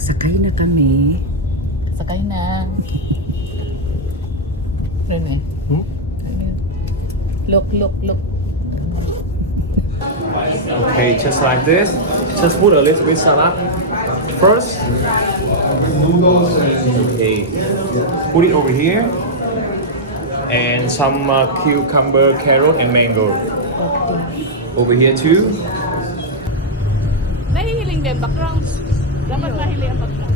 Nakasakay na kami. Sakay na. Rene. Look. Okay, just like this. Just put a little bit salad first. Okay, put it over here. And some cucumber, carrot, and mango. Over here too. Nahihiling din backgrounds. Dapat mahiling ang background.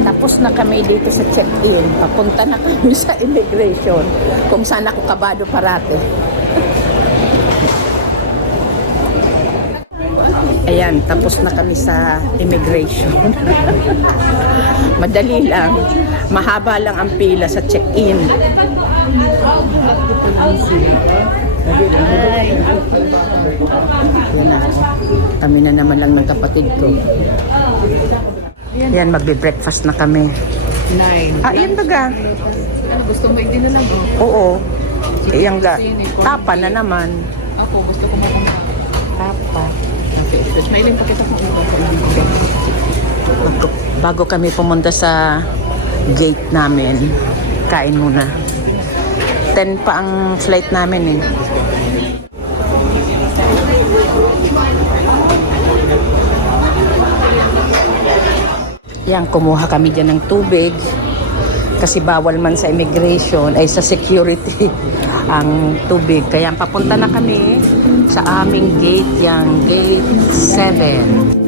Tapos na kami dito sa check-in. Papunta na kami sa immigration. Kung saan ako kabado parate. Ayan, tapos na kami sa immigration. Madali lang. Mahaba lang ang pila sa check-in. Kami na naman lang ng kapatid ko. Yan, magbe-breakfast na kami. 9. Yan baga. Ano, gusto mo hindi na lang Oo. Iyang tapa na naman. Ako, gusto ko mapunta. Tapa. Okay, smiling pa kita kung Bago kami pumunta sa gate namin, kain muna. 10 pa ang flight namin eh. Yan, kumuha kami dyan ng tubig kasi bawal man sa immigration ay sa security ang tubig. Kaya papunta na kami sa aming gate, yung gate 7.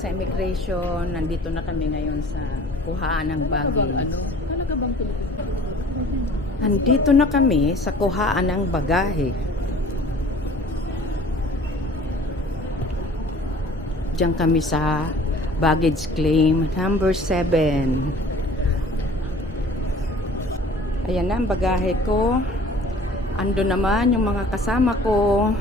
Sa immigration, nandito na kami ngayon sa kuhaan ng baggage. Talaga bang Pilipino? Nandito na kami sa kuhaan ng bagahe. Diyan kami sa baggage claim number 7. Ayan na ang bagahe ko. Ando naman yung mga kasama ko.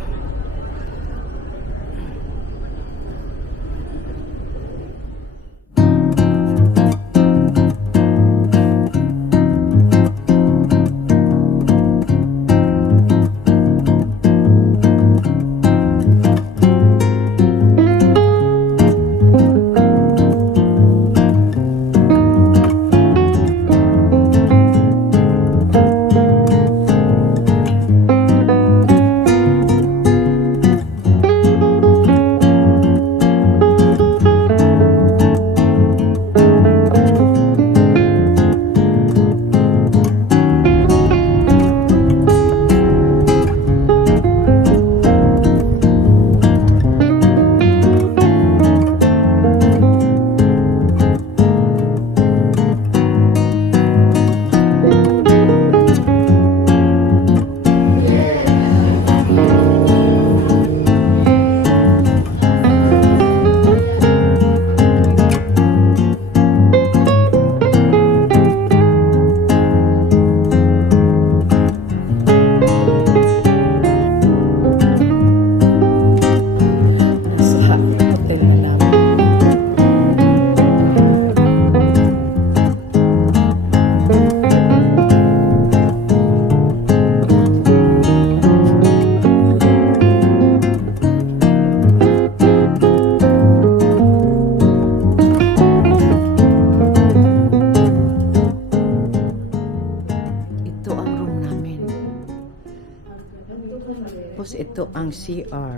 ito ang CR.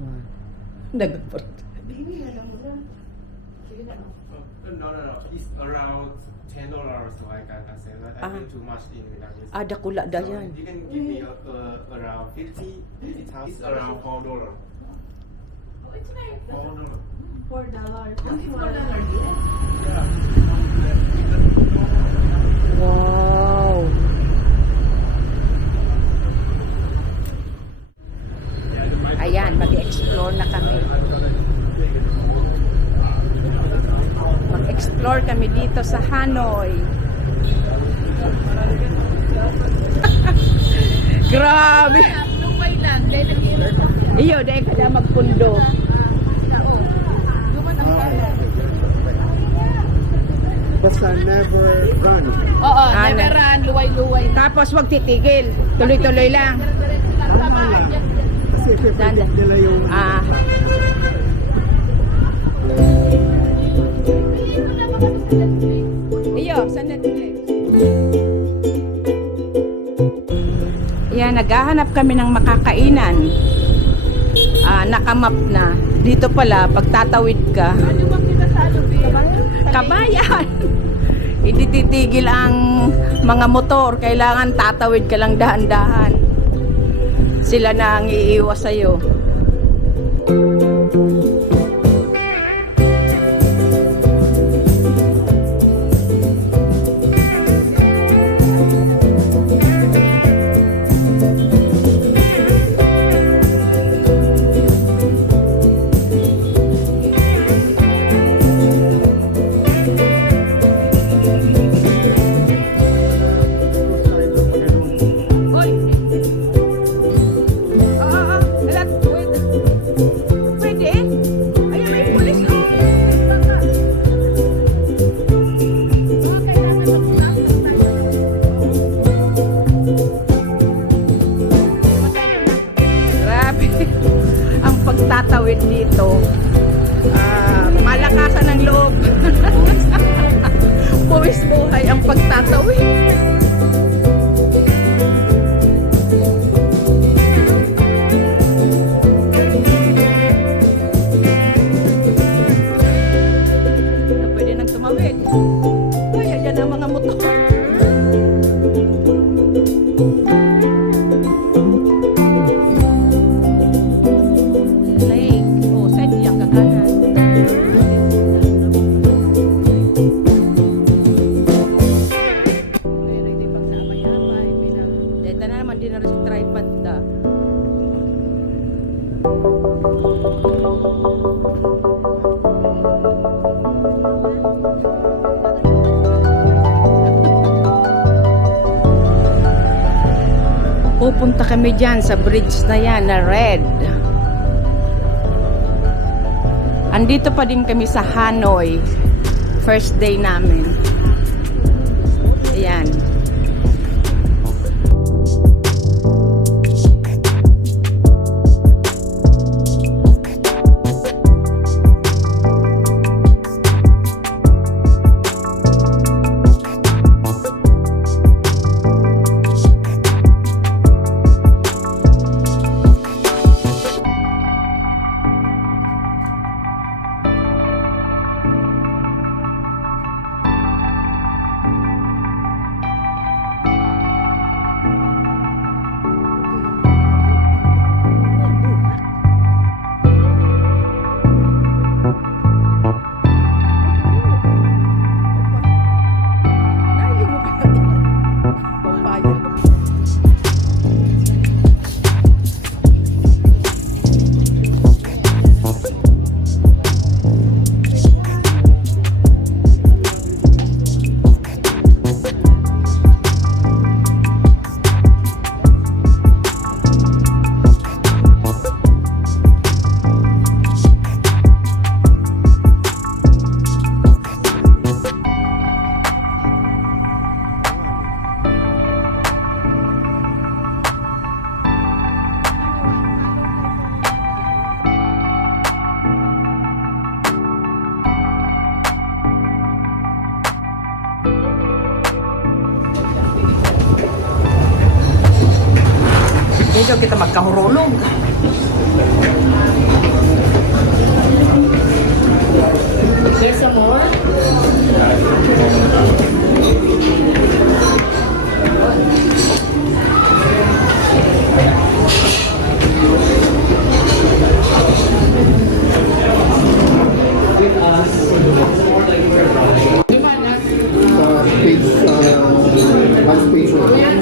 Wow. Nagpapart. No. It's around $10, so I said that I feel too much in Vietnamese. Dakula da So yan. you can give me around 50,000. It's around $4. Wow. Ayan, mag-explore na kami. Mag-explore kami dito sa Hanoi. Grabe. Luway lang. Dahil Iyo, dahil ka na magpundo. Basta never run. Oo, Ano? never run. Luway-luway. Tapos wag titigil. Tuloy-tuloy lang. Kasi Dada. nila yung Ah. Iyo, sa Netflix. Yan, naghahanap kami ng makakainan. Nakamap na. Dito pala, pag tatawid ka, kabayan. Hindi titigil ang mga motor. Kailangan tatawid ka lang dahan-dahan. Sila na ang iiwas sa'yo. Hoy! Alat, wait. Pwede? Ayun, may pulis. Grabe. Ang pagtatawid dito. Malakasan ng loob. Puwis buhay ang pagtatawid. Na pwede nang tumawid. Ay, ayan ang mga motor. Lake. Oh, saan yung kakanan? Dito na naman, di na rin sa tripod da. Pupunta kami dyan sa bridge na yan na red. Andito pa din kami sa Hanoi. First day namin. Ayan. Dito kita magkahurulog. There's some more.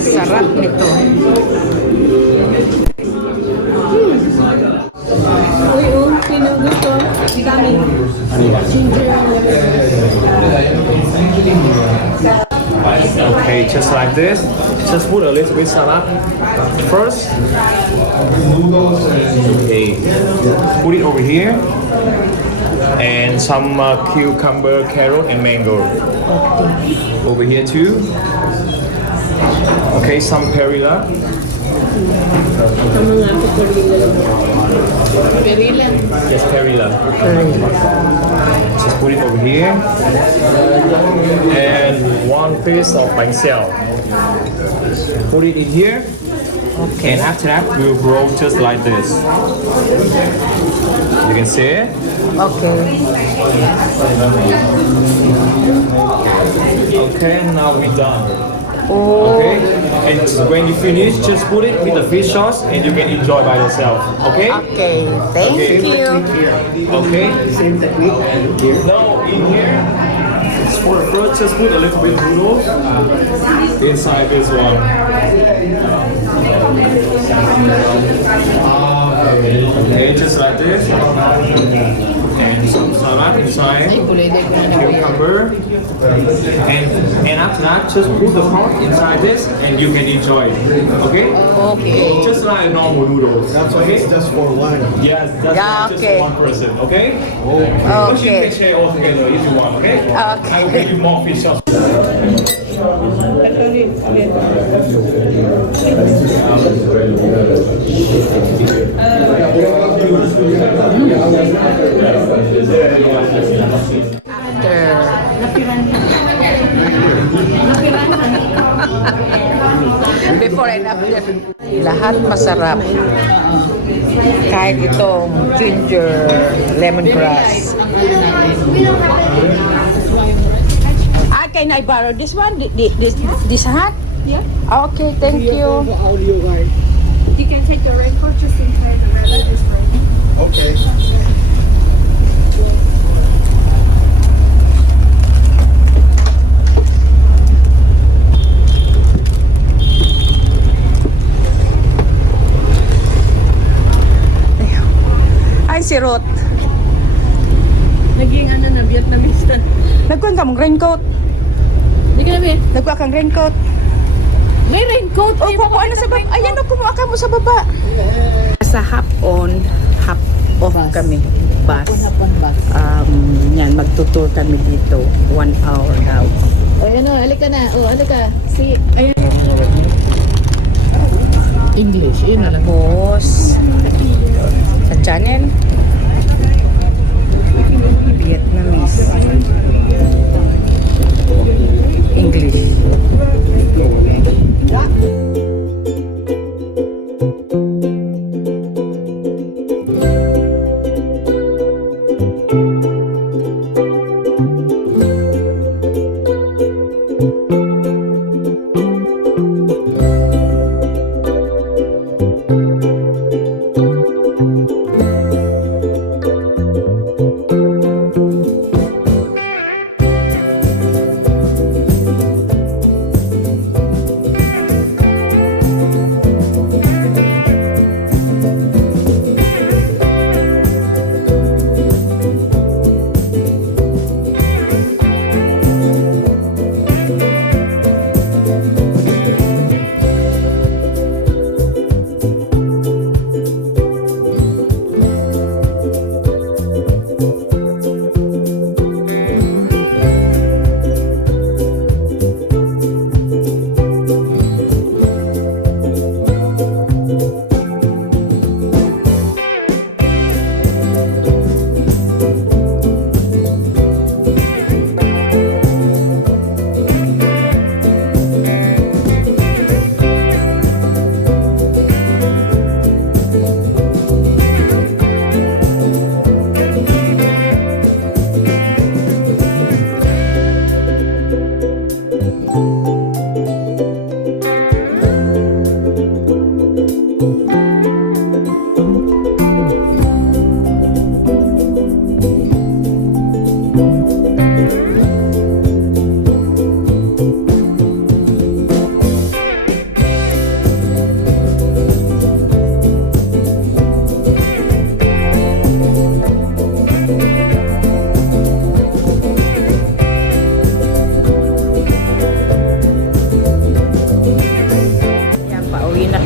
Sarap nito. Uy, sino gusto? Dami. Okay, just like this. Just put a little bit salad first. Okay, put it over here. And some cucumber, carrot, and mango. Over here too. Okay, some perilla. Perila. Yes, perilla. Just put it over here. And one piece of bancel. Put it in here. Okay. And after that, we'll roll just like this. You can see it. Okay. Okay, now we're done. Oh, Okay, and when you finish, just put it with the fish sauce, and you can enjoy by yourself. Okay? okay. Thank Okay. you. Okay. Same technique. Now in here, for first, just put a little bit noodles inside this one. Okay, just like this. And some salad inside. Cucumber. And after that, just put the pork inside this, and you can enjoy it. Okay? Okay. Just like normal noodles. That's why it's just for one. Yes, that's Yeah, not okay. just one person. Okay? Okay. But you can share all together if you want. Okay? Okay. I will give you more fish sauce. Before and after. Lahat masarap. Kahit itong ginger, lemongrass. Can I borrow this one? This hat? Yeah. Okay, thank you. You can take your raincoat just in case the weather is raining. Okay. Ay, si Ruth. Naging ano na, Vietnamese na. Nagkuhan ka mong raincoat. Hindi ka namin. Nagkuha kang raincoat. May raincoat. O, kukuha na sa baba. Ayan, o, kumuha ka mo sa baba. Sa half on, half off kami. Bus. Yan, magtutour kami dito. 1 hour daw. Ayan o, alika na. O, alika. Si, ayan. English, yun na lang. Tapos, sa channel, Vietnamese, English.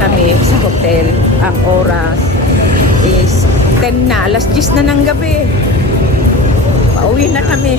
kami sa hotel. Ang oras is 10 na, alas 10 na ng gabi. Pauwi na kami.